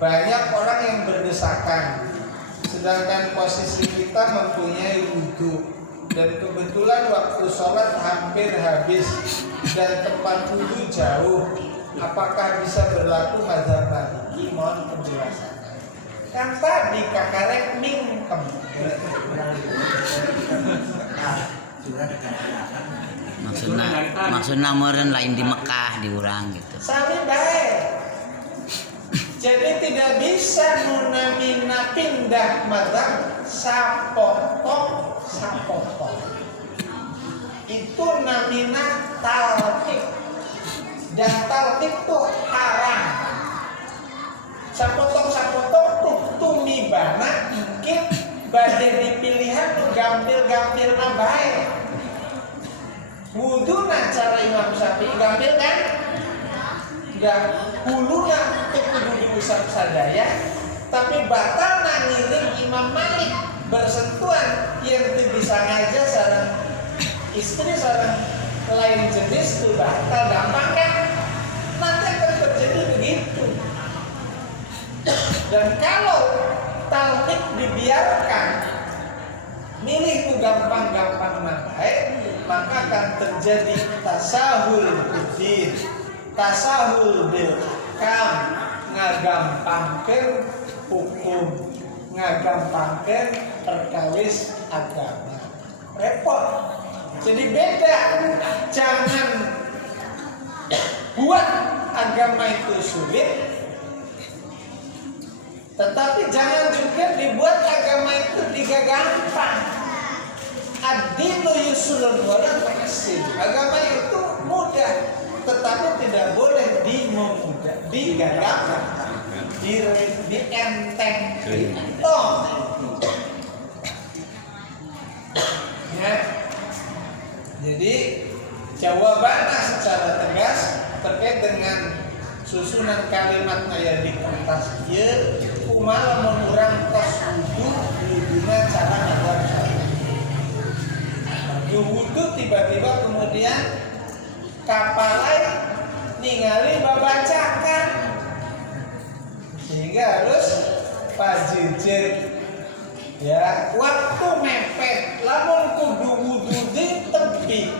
banyak orang yang berdesakan, sedangkan posisi kita mempunyai wudhu, dan kebetulan waktu sholat hampir habis dan tempat wudhu jauh. Apakah bisa berlaku mazhab Maliki? Mohon penjelasan. Kan tadi kakarek mingkem. Maksudnya meureun lain di Mekah diurang gitu. Sami bae. Jadi tidak bisa nunamina pindah mazhab sapotong. Itu namina talqik. Dan talqik itu haram. Sapotong tumibana mungkin badai dipilihan gampil bae. Wuduna cara Imam Syafi'i gampil kan? Enggak, huluna itu kudu diusap sadaya, tapi batal ngiring Imam Malik bersentuhan yang bisa ngaja sareng istri sareng lain jenis itu batal, gampang kan? Nanti akan terjadi begitu. Dan kalau talqik dibiarkan milih itu gampang baik, maka akan terjadi tasahul bidin, tasahul bil ahkam, ngagampangkeun hukum, ngagampangkeun perkawis agama. Repot. Jadi beda. Jangan buat agama itu sulit, tetapi jangan juga dibuat agama itu gampang. Ad-dinu yusrun wa la tu'assir. Agama itu mudah, tetapi tidak boleh digampang, dienteng. Ya. Jadi jawabannya secara tegas terkait dengan susunan kalimat aya di kertas ieu kumaha mun urang tos wuduna cara ngabuat salat. Wudhu tiba-tiba kemudian kapalai ningali babacakan sehingga harus pajijir ya waktu mepet lamun kudu wudhu di tepi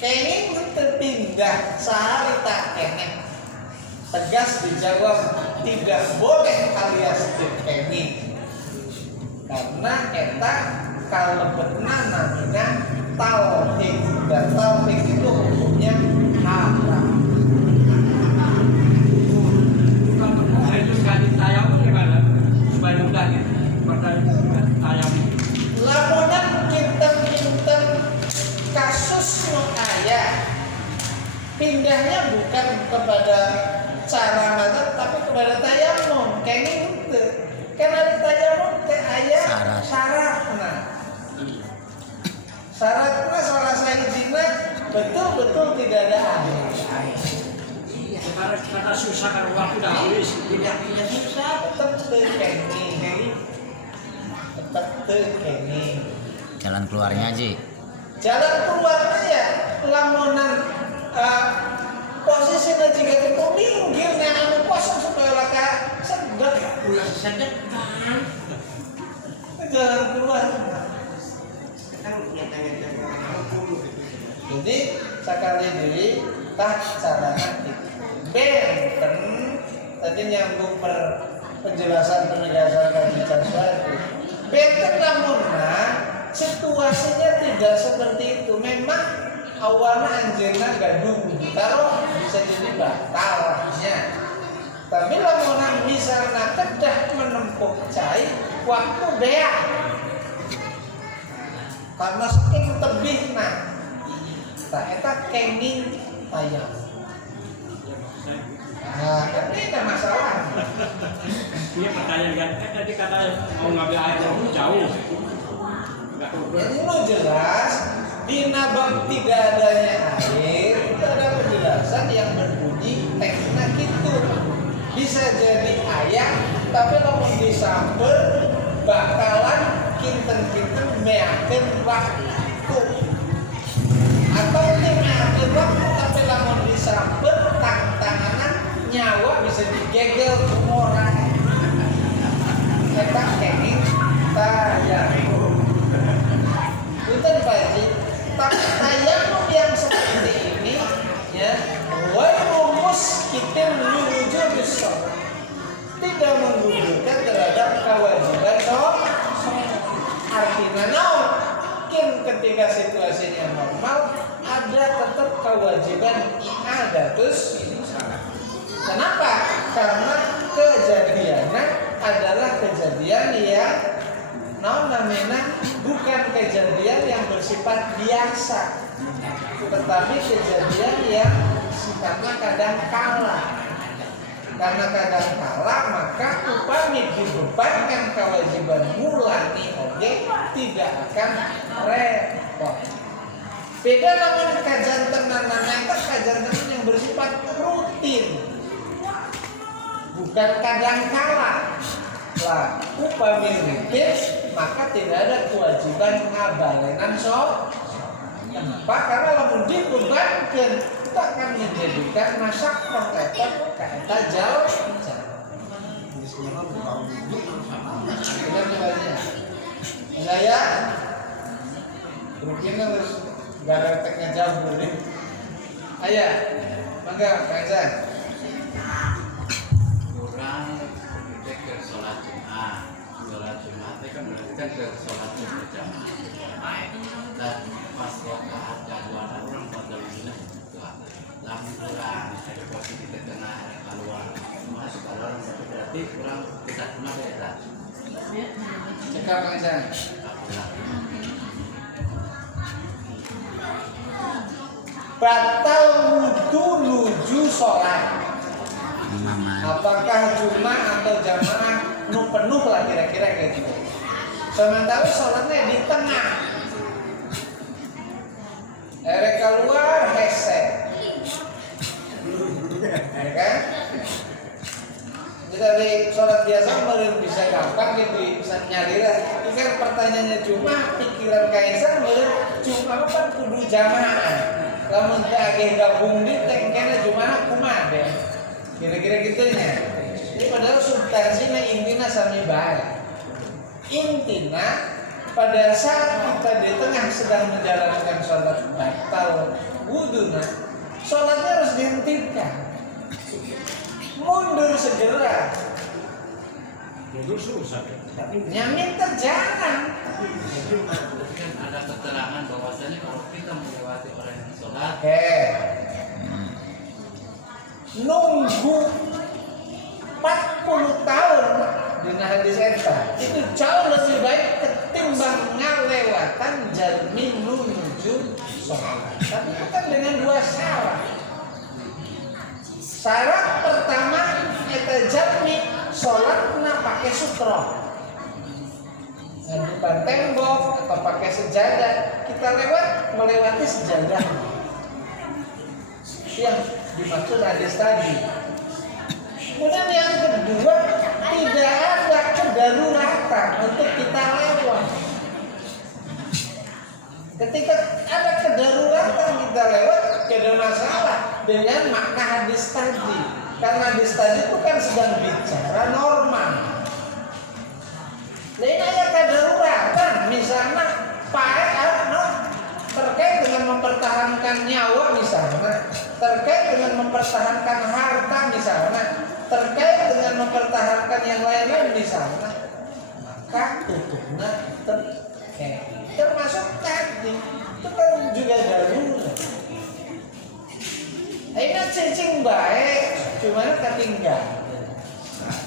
kenging terpindah sehari tak keneh. Tegas dijawab tidak boleh alias dikenging karena eta kalebetna namina talqik, dan talqik itu hukumnya haram. Itu sekali tayang gimana? Supaya mudah gitu. Pertanyaan tayang. Lamunan kinten kasus nu aya pindahnya bukan kepada cara mazhab tapi kepada tayamum. Kenging henteu. Karena di tayamum teh aya syaratna. Syaratnya salah sahijina betul-betul tidak ada air. Sekarang kata susah kan waktu dah habis. Tidak susah, tetap kenging. Jalan keluarnya Ji. Jalan keluarnya ya lamunan posisinya jika itu minggirnya anu kosong supaya laka sedek. Ulah sedek kan. Jalan keluar. Jadi sekali diri tak caranya itu. Benten tadi nyambung penjelasan penegasan kajian suatu. Benten namunna situasinya tidak seperti itu. Memang awalnya anjirna gaduh taruh bisa jadi batalnya. Tapi lamunan misalnya kedah menempuh cai waktu beak. Karena saking tebihna tak eta kenging tayang. Nah, kan ini ada masalah. Ini pertanyaan kan tadi kata mau ngambil air jauh. Jadi lo jelas dina bab tidak adanya air itu ada penjelasan yang berbunyi teksnya gitu. Bisa jadi ayam tapi lamun disamper bakalan kinten-kinten meakeun waktu. Atau teu meakeun waktu tapi lamun disamper tantanganan nyawa bisa digegel orang. Eta kenging tayamum. Punten Pak Haji, tapi tayamum yang seperti ini ya, wa rumus kita menuju sholat tidak menggugurkan terhadap kewajiban sholat. Artinya naon? Mungkin ketika situasinya normal ada tetap kewajiban i'adatus shalah. Kenapa? Karena kejadiannya adalah kejadian yang bukan kejadian yang bersifat biasa, tetapi kejadian yang sifatnya kadang kala. Karena kadang kala maka upami dibebankan kewajiban mulani oge tidak akan repot. Beda dengan kajantenan yang bersifat rutin, bukan kadang kala. Lah, upami rutin maka tidak ada kewajiban ngabalenan Kenapa? Karena lamun dibebankan itu akan menjadikan masyaqqah repot kaeta jauh. Ya, mungkin harus gara teknya jauh nih. Ayah, mangga Kaisan. Kurang ke sholat Jumat. Sholat Jumat itu kan berarti kan ke sholat berjamaah. Dan pas rakaat kedua orang pada bilang lamun kurang ada posisi di tengah keluar masuk keluar berarti kurang kita cuma beda. Cekap Kaisan. Batal wudu nuju sholat. Apakah Jumat atau jamaah penuh lah kira-kira kayak gitu. Sementara sholatnya di tengah. Erek keluar hese. Ya kan? Jadi dari sholat biasa belum bisa gampang gitu, bisa nyari lah. Ini kan pertanyaannya cuma pikiran Kaisar belum cuma kan kudu jamaah. Lamun teh agak gabung di tengkena Jumat kumaha deh. Kira-kira gitunya. Ini padahal substansinya intinya sami baik. Intinya pada saat kita di tengah sedang menjalankan sholat batal wuduna, sholatnya harus dihentikan. Mundur segera. Mundur susah. Nyamin terjangan. Kan ada keterangan bahwasanya kalau kita melewati orang yang sholat, nunggu 40 tahun dengan hadis eta itu jauh lebih baik ketimbang ngalewatan jalmi menuju sholat. Tapi itu kan dengan dua syarat. Syarat pertama eta jalmi sholatna pakai sutra, di depan tembok atau pakai sejadah. Kita melewati sejadah yang dimaksud hadis tadi. Kemudian yang kedua, tidak ada kedaruratan untuk kita lewat. Ketika ada kedaruratan kita lewat, tidak ada masalah dengan makna hadis tadi. Karena hadis tadi itu kan sedang bicara normal. Nah ini ada kedaruratan, misalnya terkait dengan mempertahankan nyawa misalnya, terkait dengan mempertahankan harta misalnya, terkait dengan mempertahankan yang lain-lain misalnya, maka tutupnya termasuk tadi itu kan juga darurat. Ini cacing baik, cuma ketinggalan.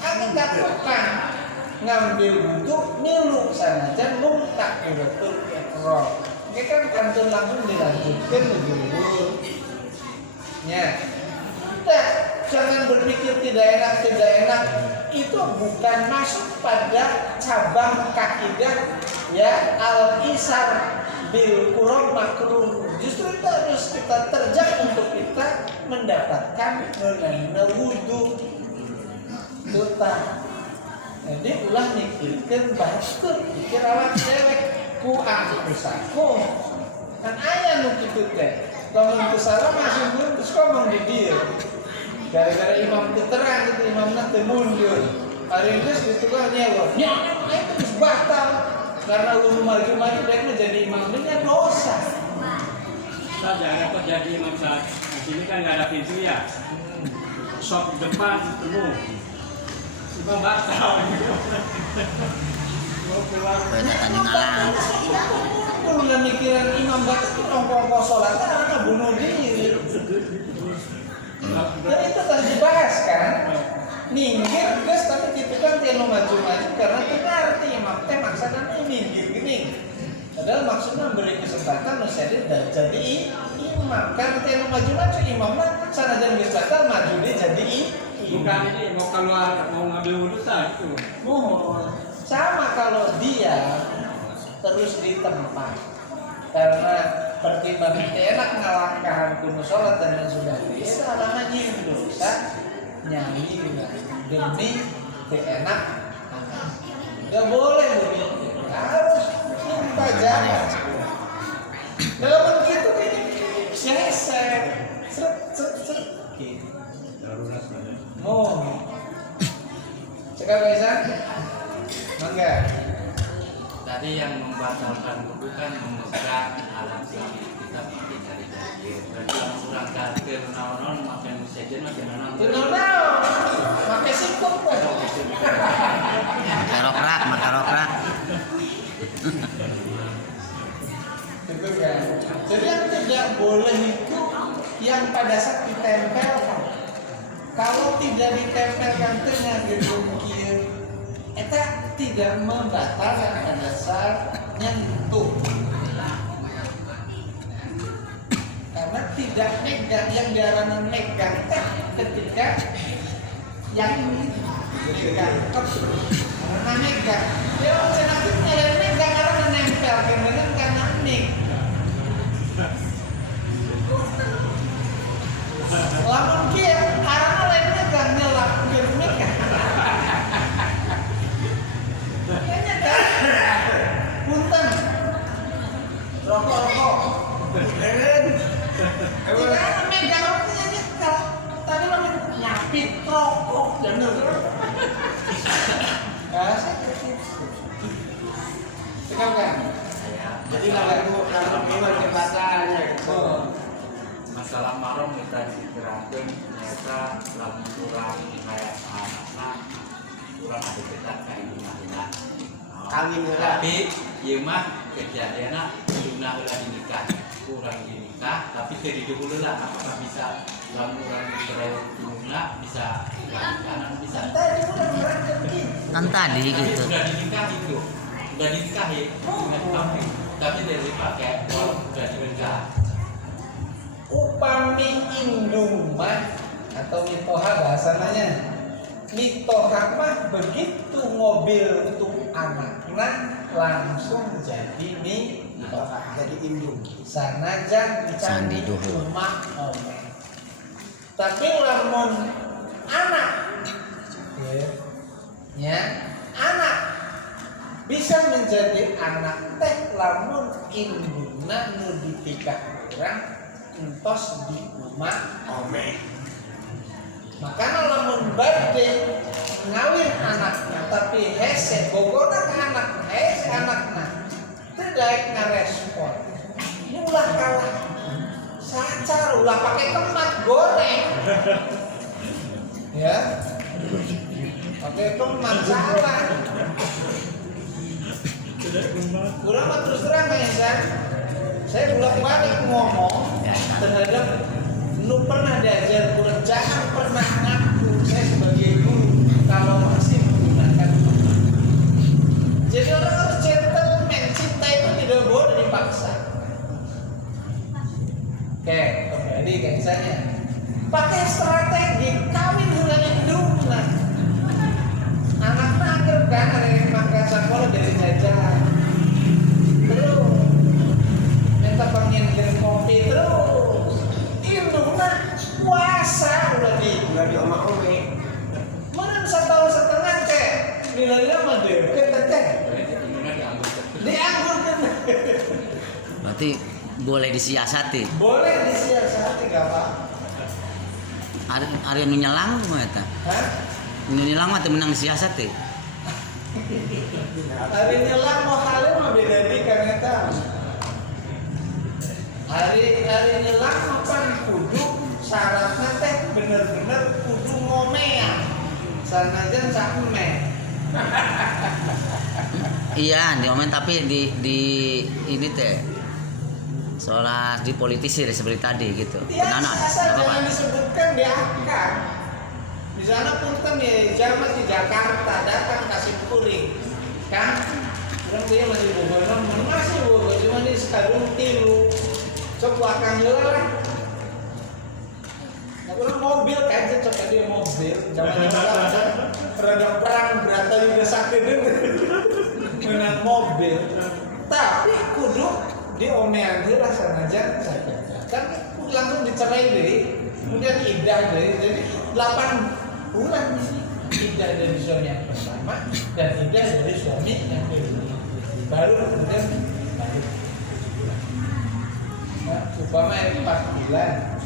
Aku takutkan ngambil wudhu milu sana aja tak betul roh. Ini kan kantun langsung dilanjutkan dulu. Ya, jangan berpikir tidak enak. Itu bukan masuk pada cabang kaidah ya al-isar bil qur'an makruh. Justru itu harus kita terjang untuk kita mendapatkan wudhu. Jadi ulah mikirkan batur, pikir awak cewek ku saku. Kan ayah nu kitu teh. Lamun ku salah masih belum terus ngomong di dia. Gara-gara imam itu terang gitu, imam nanti mundur. Hari ini itu kan nyewa, itu terus batal. Karena lu maju-maju dia menjadi imam ini dosa. Saja dapat jadi imam saat di sini kan nggak ada pintu ya. Sok depan ketemu. Cuma batal. Mau keluar. Banyak tanya ngalang. Kalau udah mikiran imam batal itu ongkong sholat kan anak bunuh diri. Dan itu tadi dibahas kan. Minggir guys, tapi gitu kan dia maju-maju karena kita arti imam teh maksudnya minggir gini. Padahal maksudnya memberi kesempatan masyarakat dan jadi imam. Karena dia maju-maju imamnya sana jadi batal maju dia jadi Bukan ini mau keluar mau ngambil wudhu sah itu. mohon. Sama kalau dia terus di tempat karena pertimbangan enak ngalangkahan kuno sholat dan lain sebagainya itu namanya dosa nyanyi demi keenak nggak boleh begitu harus minta jalan kalau begitu kayaknya selesai seret gitu oh cekap bisa mangga. Tadi yang membatalkan wudhu kan memegang alat kelamin kita pakai jari jari. Berarti yang kurang kafir naon makan sejen makan naon. Pakai singkong kok. Makarokrak. Gitu kan. Jadi yang tidak boleh itu yang pada saat ditempelkan. Kalau tidak ditempelkan tengah gedung kieu, eta tidak membatalkan pada saat nyentuh. Karena tidak megang, yang diarahkan megang ketika yang megang karena megang dia senakit nyalain megang karena menempel kemudian karena nik lamun kia karena lain megang nyelak gitu megang kayaknya kan punten rokok tidak megang rokoknya nyekel tadi lo nyapit rokok jangan sekarang kan Jadi kalau keluar ke batalnya gitu. Masalah marong kita dikirakan ternyata lamun kurang kayak anak kurang ada kita kayak gimana. Kawin heula. Tapi ieu mah kejadianna kuduna heula dinikah. Kurang dinikah tapi teu dihulu lah apakah bisa lamun urang cerai kuduna bisa kanan bisa. tadi udah berangkat Kan tadi gitu. Udah dinikah itu. Udah dinikahi dengan kawin. Tapi dari pakai uang udah dinikah. upami indung mah atau mitoha bahasanya mitoha mah begitu mobil untuk anaknya langsung jadi mitoha Jadi indung. sanajan Sandi duhur. cuma omeh tapi lamun anak ya anak bisa menjadi anak teh lamun indungna nu ditikah urang entos di rumah omeh makanya lamun bade ngawin anaknya tapi hese bogona ke anak hese anaknya tidak ngarespon ini ulah kalah sacar ulah pakai kemat goreng ya pakai kemat salah kurang mah terus terang ya saya bolak-balik ngomong terhadap lu pernah diajar kurang jangan pernah ngaku saya sebagai guru kalau masih menggunakan jadi orang harus gentleman cinta itu tidak boleh dipaksa oke jadi kayak misalnya pakai strategi kawin dengan indungna anak nager kan ada yang makan sekolah dari jajan terus minta pengen kopi terus indungna puasa udah di oma-ome. mana 1 tahun setengah teh nilainya mah deket teh dianggur kan Berarti boleh disiasati. boleh disiasati gak apa Ari anu nyelang mah eta. Hah? Anu nyelang mah teu menang siasat teh. Hari nyelang mau halnya mah beda di karena tahu. Hari nyelang mah pan kudu syaratnya teh bener-bener kudu ngomea. Sanajan sakme. Iya, diomen tapi di ini teh soal dipolitisir seperti tadi gitu. Biasa Nah, saja apa-apa. jangan disebutkan di akar. Di sana pun kan ya zaman di Jakarta datang kasih kuring, kan? Orang dia masih bobolan, masih bobolan cuma di sekadung tilu. Cok belakang lah. Nah, orang mobil kan, cok dia mobil. Zaman rada perang berata juga sakit menang mobil. Tapi kudu diomean heula sanajan saja. Kan langsung dicerai deh. Kemudian idah deh. Jadi 8 bulan idah dari suami yang pertama dan idah dari suami yang kedua. Baru kemudian balik. Nah, upama 4 bulan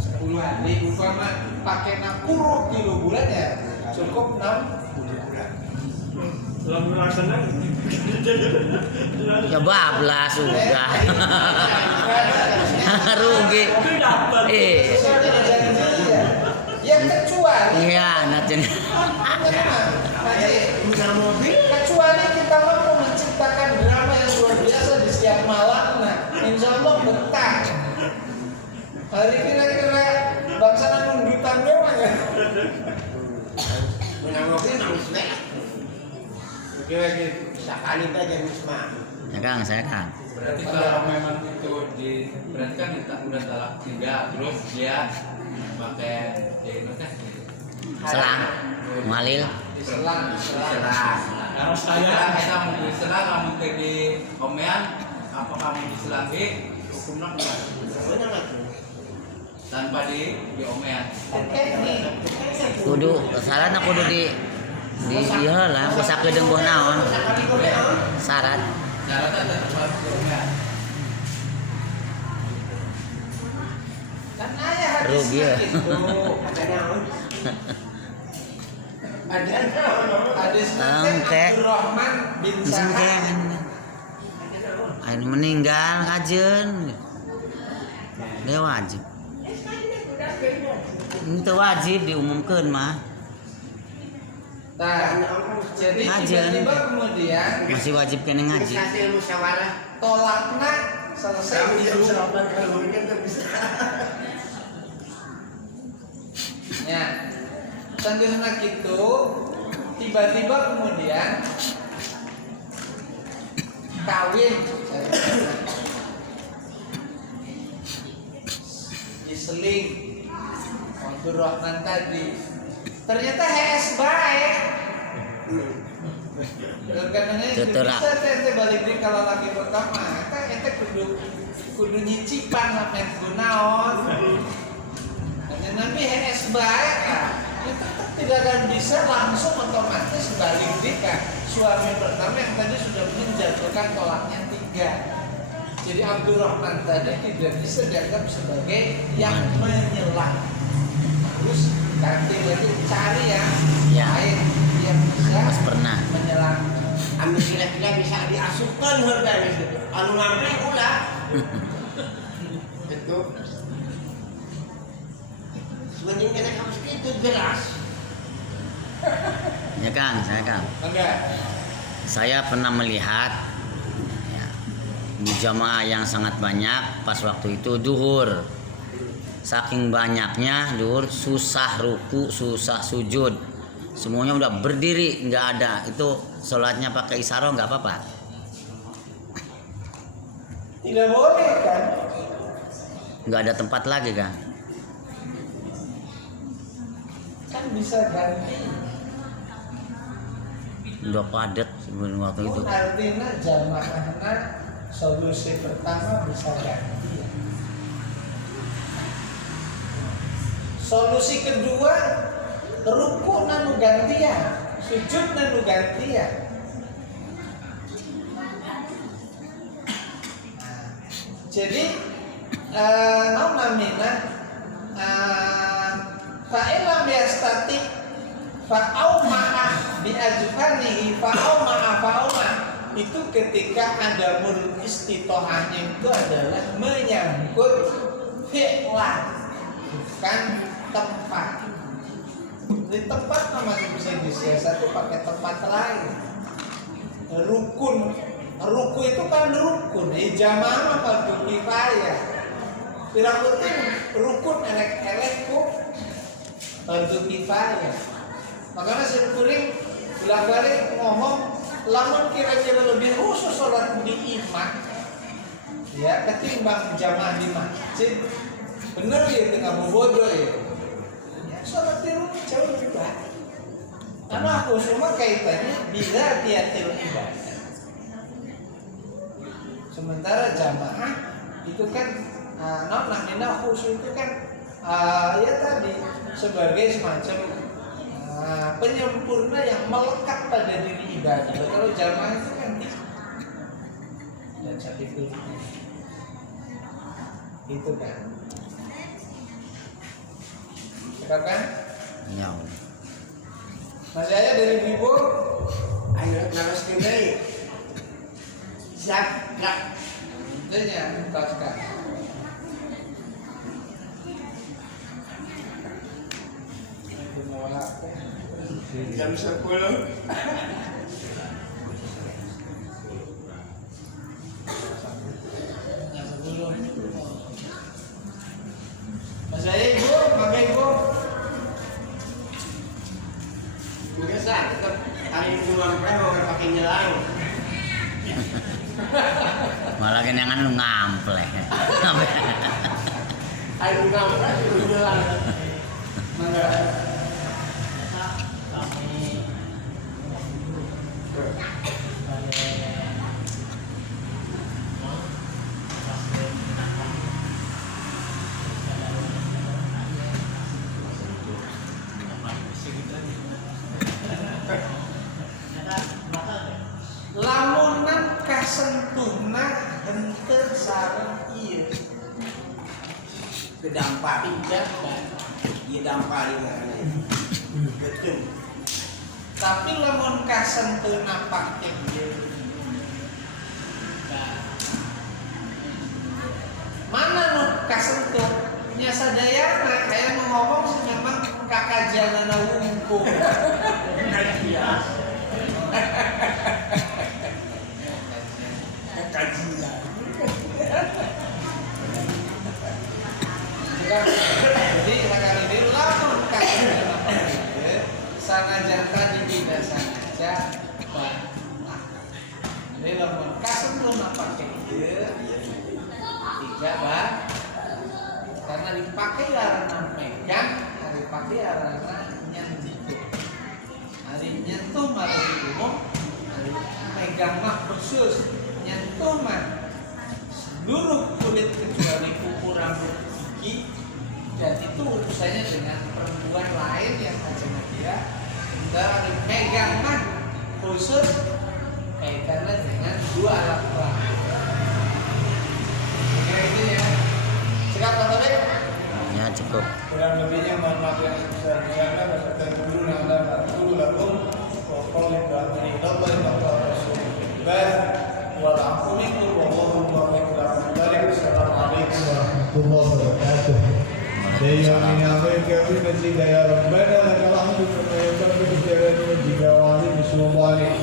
10 hari upama pakai 60 kilo bulan ya cukup 60 bulan. Lalu senang. Ya bablas udah. Rugi. Tapi dapat. Ya kecuali Iya, najen. kecuali kita mampu menciptakan drama yang luar biasa di setiap malam, nah insya Allah betah. Hari kira-kira bangsa nundutan memang ya. Menang mobil nangis nek. Kira-kira sekali aja misma. Ya Kang, saya Kang. Berarti kalau memang itu berarti kan kita udah talak 3 terus dia pakai itu kan Selang, Muhalil. Selang. Harus saya. Sekarang kita mau diserang, kamu di omean, apa kamu diselangi, hukumnya enggak tanpa di omean. Oke nih. Kudu saranna kudu di ieu lah usakeun boh naon. Syarat. Syaratnya tetap harus di omean. Kan ayah hadis Rugi ya. Ada hadis Engke. Abdurrahman bin Sa'ad. Anu meninggal kajeun. Dia wajib. Itu wajib diumumkeun mah. Nah, jadi Ngajen. tiba-tiba kemudian Masih wajib kena ngaji. Hasil musyawarah. tolakna selesai Bisa dulu. kalau ini kan bisa. Ya, selanjutnya gitu, tiba-tiba kemudian kawin, diseling, Abdurrahman tadi, ternyata hes baik. Dan kadangnya Teterak. bisa tete balik di kalau lagi pertama, kan ente kudu nyicipan sampai gunaon. Dan nanti HS baik, itu tidak akan bisa langsung otomatis balik di kan suami pertama yang tadi sudah menjatuhkan tolaknya 3. Jadi Abdurrahman tadi tidak bisa dianggap sebagai yang menyelang. Terus ganti lagi cari yang lain yang bisa Mas pernah. menyelang. Ambil kira-kira bisa diasupkan harganya gitu. Anu ngambil ulah. Betul. Sebenarnya kena harus gitu jelas. Ya Kang, saya Kang. Enggak. Saya pernah melihat ya, di jamaah yang sangat banyak pas waktu itu duhur. Saking banyaknya duhur susah ruku, susah sujud. Semuanya udah berdiri, nggak ada. Itu sholatnya pakai isyarah nggak apa-apa. Tidak boleh kan? Nggak ada tempat lagi kan. Kan bisa ganti. Udah padat sebelum waktu itu. Artinya jamaahnya solusi pertama bisa ganti. Solusi kedua ruku nanu gantian, sujud nanu gantian. Jadi naon namina fa'ilam yastati fa'auma'a bi'ajfanihi fa'auma'a itu ketika ada murud istitohanya itu adalah menyangkut fi'lan, bukan tempat. Di tempat masih bisa disiasat itu pakai tempat lain. Ruku itu kan rukun, jamaah fardu kifayah. Pirakutin rukun elek-elekku fardu kifayah. Makanya sering bolak-balik ngomong, lamun kira-kira lebih khusus sholat di imam, ya ketimbang jamaah di masjid, bener ya tengah bodoh ya. Sholat di rumah jauh lebih baik. Karena aku semua kaitannya bila tiatil ibadah. Sementara jamaah itu kan namanya khusus itu kan ya tadi sebagai semacam penyempurna yang melekat pada diri ibadah. Kalau jamaah itu kan dan saya itu kan. Cakap kan? Ya. Mas Yaya dari Bibo, Ayo terus kembali. Zakat. intinya lepaskan. Jam 10. Mas Yaya Ibu, maka Ibu. Biasa tetap hari pulang mau pakai nyelang. Malah kenangan lu ngampleh. Hari pulang suruh nyelang. Lamunan kasentuhna henteu sareng ieu. Kedampak tidak kan? Iya dampak betul. Tapi lamun kasentuhna pake ieu. Mana nu kasentuh? Nya sadayana aya nu ngomong sih memang kakajanana wungkul. Kajian. Jadi sekali ini lamun kasentuhna pake sanajan tadi bina sanaja bantah. Jadi lamun kasentuhna pake ieu tiga bah karena dipakai arana megang, dipakai arana nyentuh. Hari nyentuh mah lebih umum, hari megang mah khusus, nyentuh mah seluruh kulit kecuali kuku rambut gigi, dan itu urusannya dengan perempuan lain yang macam dia. Dan megang mah khusus kaitannya dengan dua alat kelamin. Kira itu ya. Cekap Pak Taufik? Ya cukup. Kurang lebihnya mohon maaf yang sebesar-besarnya berserta guru dan guru lakum wa qawli ba'dani Allah wa rasulullah wal afu minkum wallahu muwaffiq ila dzalik. Assalamualaikum warahmatullahi wabarakatuh. Ya amin kami masjid ya rabbana lakal hamdu kama yanbaghi li jalali wajhika wa 'azimi sultanik.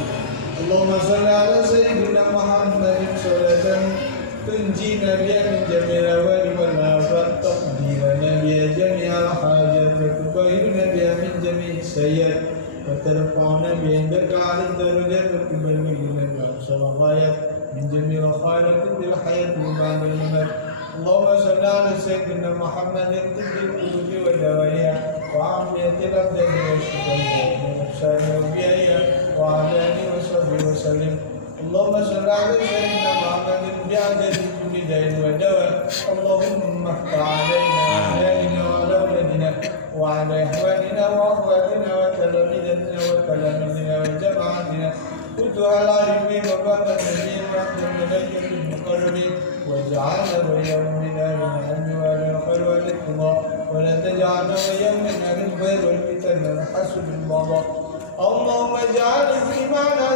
Allahumma shalli ala sayyidina Muhammadin salatan تنجينا بها من جميع الأهوال والآفات تقضي لنا بها جميع الحاجات وتطهرنا بها من جميع السيئات وترفعنا بها عندك على الدرجات وتبلغنا بأقصى الغايات من جميع الخيرات في الحياة وبعد الممات. اللهم صل على سيدنا محمد طب القلوب ودوائها وعافية الأبدان والشفاء والأبصار وبيئها وعلى آله وصحبه وسلم. اللهم صل على سيدنا محمد بعدد كل داء ودواء. اللهم افتح علينا أهلنا وعلى أولادنا وعلى إخواننا وأخواتنا وتلاميذنا وتلاميذنا وجماعتنا فتوح العارفين وباب النبيين وحد الملائكة المقربين واجعلنا وإياهم من أهل العلم وأهل الخير والاتقى ولا تجعلنا ويومنا من غير والفتن والحسد البغضاء اللهم اجعل اجتماعنا